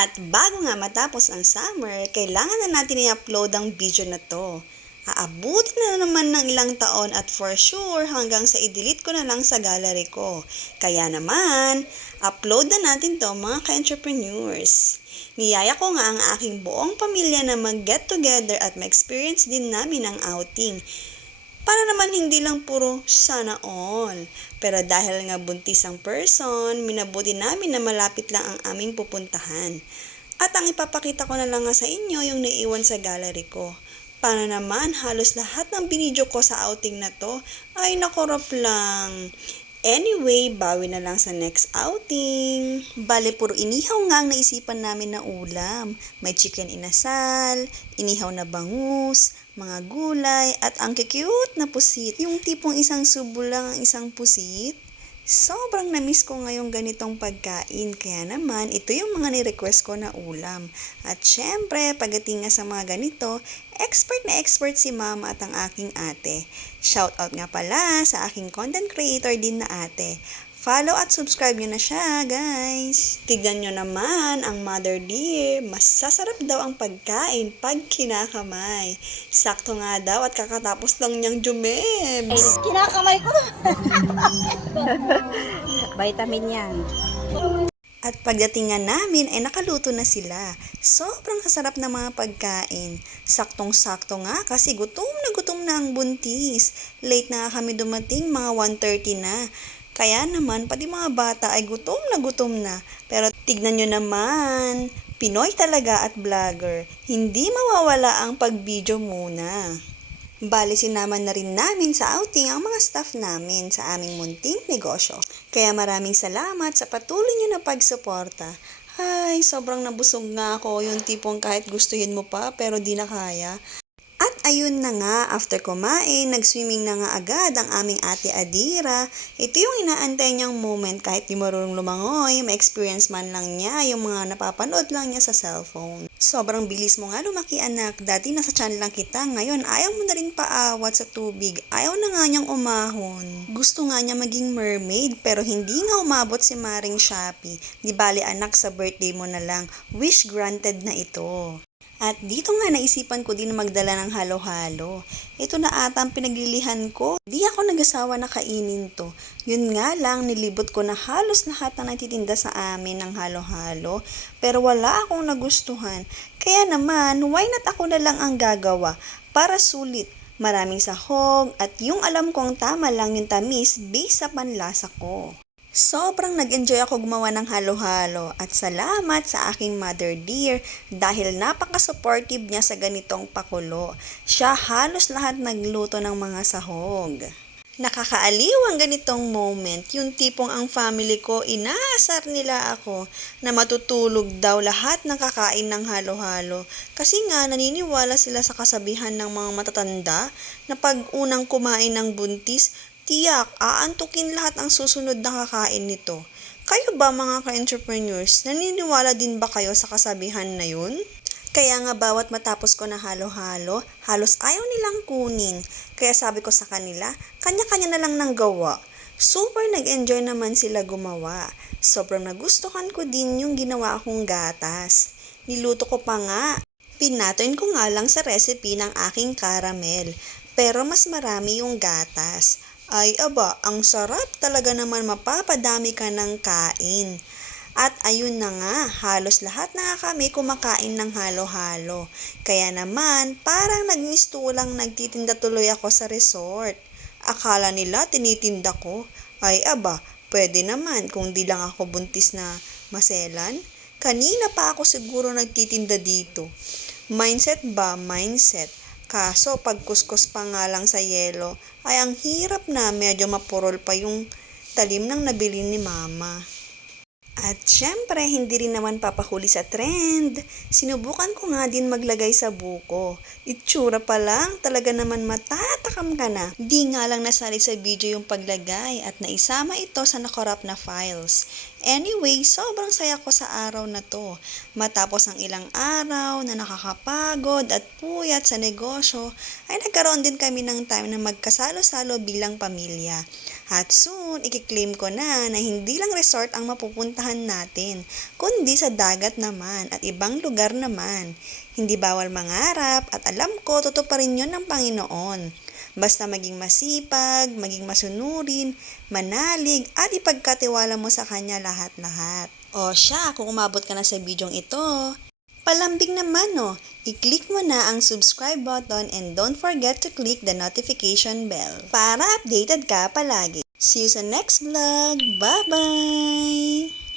At bago nga matapos ang summer, kailangan na natin i-upload ang video na to. Aabutin na naman ng ilang taon at for sure hanggang sa i-delete ko na lang sa gallery ko. Kaya naman, upload na natin to mga ka-entrepreneurs. Niyaya ko nga ang aking buong pamilya na mag-get together at ma-experience din namin ang outing. Para naman hindi lang puro sana all. Pero dahil nga buntis ang person, minabuti namin na malapit lang ang aming pupuntahan. At ang ipapakita ko na lang nga sa inyo yung naiwan sa gallery ko. Para naman halos lahat ng binidyo ko sa outing na to ay nakorap lang. Anyway, bawi na lang sa next outing. Bale, puro inihaw nga ang naisipan namin na ulam. May chicken inasal, inihaw na bangus, mga gulay, at ang cute na pusit. Yung tipong isang subo lang ang isang pusit. Sobrang na-miss ko ngayong ganitong pagkain. Kaya naman, ito yung mga ni-request ko na ulam. At syempre, pagdating nga sa mga ganito, expert na expert si mama at ang aking ate. Shoutout nga pala sa aking content creator din na ate. Follow at subscribe nyo na siya, guys. Tignan nyo naman ang mother dear. Masasarap daw ang pagkain pag kinakamay. Sakto nga daw at kakatapos lang niyang jumebs. Kinakamay ko. Vitamin yan. At pagdating nga namin ay nakaluto na sila. Sobrang kasarap na mga pagkain. Saktong-sakto nga kasi gutom na gutom na ang buntis. Late na kami dumating, mga 1.30 na. Kaya naman, pati mga bata ay gutom na gutom na. Pero tignan nyo naman, Pinoy talaga at vlogger. Hindi mawawala ang pag-video muna. Bali, sinaman na rin namin sa outing ang mga staff namin sa aming munting negosyo. Kaya maraming salamat sa patuloy niyo na pagsuporta. Ay, sobrang nabusog nga ako yung tipong kahit gustuhin mo pa pero di na kaya. Ayun na nga, after kumain, nag-swimming na nga agad ang aming ate Adira. Ito yung inaantay niyang moment kahit di marunong lumangoy, ma-experience man lang niya yung mga napapanood lang niya sa cellphone. Sobrang bilis mo nga lumaki anak, dati nasa tiyan lang kita, ngayon ayaw mo na rin paawat sa tubig, ayaw na nga niyang umahon. Gusto nga niya maging mermaid pero hindi nga umabot si Maring Shopee. Di bali anak sa birthday mo na lang, wish granted na ito. At dito nga naisipan ko din magdala ng halo-halo. Ito na ata ang pinaglilihan ko. Di ako nag-asawa na kainin to. Yun nga lang, nilibot ko na halos lahat na nagtitinda sa amin ng halo-halo. Pero wala akong nagustuhan. Kaya naman, why not ako na lang ang gagawa? Para sulit. Maraming sahog at yung alam kong tama lang yung tamis based sa panlasa ko. Sobrang nag-enjoy ako gumawa ng halo-halo at salamat sa aking mother dear dahil napaka-supportive niya sa ganitong pakulo. Siya halos lahat nagluto ng mga sahog. Nakakaaliw ang ganitong moment, yung tipong ang family ko, inaasar nila ako na matutulog daw lahat ng kakain ng halo-halo. Kasi nga naniniwala sila sa kasabihan ng mga matatanda na pag unang kumain ng buntis, tiyak, aantukin lahat ang susunod na kakain nito. Kayo ba mga ka-entrepreneurs, naniniwala din ba kayo sa kasabihan na yun? Kaya nga bawat matapos ko na halo-halo, halos ayaw nilang kunin. Kaya sabi ko sa kanila, kanya-kanya na lang ng gawa. Super nag-enjoy naman sila gumawa. Sobrang nagustuhan ko din yung ginawa kong gatas. Niluto ko pa nga. Pinaturn ko nga lang sa recipe ng aking caramel. Pero mas marami yung gatas. Ay aba, ang sarap talaga naman mapapadami ka ng kain. At ayun na nga, halos lahat na kami kumakain ng halo-halo. Kaya naman, parang nagmistulang nagtitinda tuloy ako sa resort. Akala nila tinitinda ko. Ay aba, pwede naman kung di lang ako buntis na maselan. Kanina pa ako siguro nagtitinda dito. Mindset ba? Mindset. Kaso pag kuskus pa nga lang sa yelo, ay ang hirap na medyo mapurol pa yung talim ng nabili ni mama. At syempre, hindi rin naman papahuli sa trend. Sinubukan ko nga din maglagay sa buko. Itsura pa lang, talaga naman matatakam ka na. Di nga lang nasali sa video yung paglagay at naisama ito sa nakorap na files. Anyway, sobrang saya ko sa araw na to. Matapos ang ilang araw na nakakapagod at puyat sa negosyo, ay nagkaroon din kami ng time na magkasalo-salo bilang pamilya. At soon, ikiklaim ko na na hindi lang resort ang mapupuntahan natin, kundi sa dagat naman at ibang lugar naman. Hindi bawal mangarap at alam ko, totoo pa rin yun ng Panginoon. Basta maging masipag, maging masunurin, manalig, at ipagkatiwala mo sa Kanya lahat-lahat. O siya, kung umabot ka na sa bidyong ito, palambing naman no, i-click mo na ang subscribe button and don't forget to click the notification bell para updated ka palagi. See you sa next vlog. Bye-bye!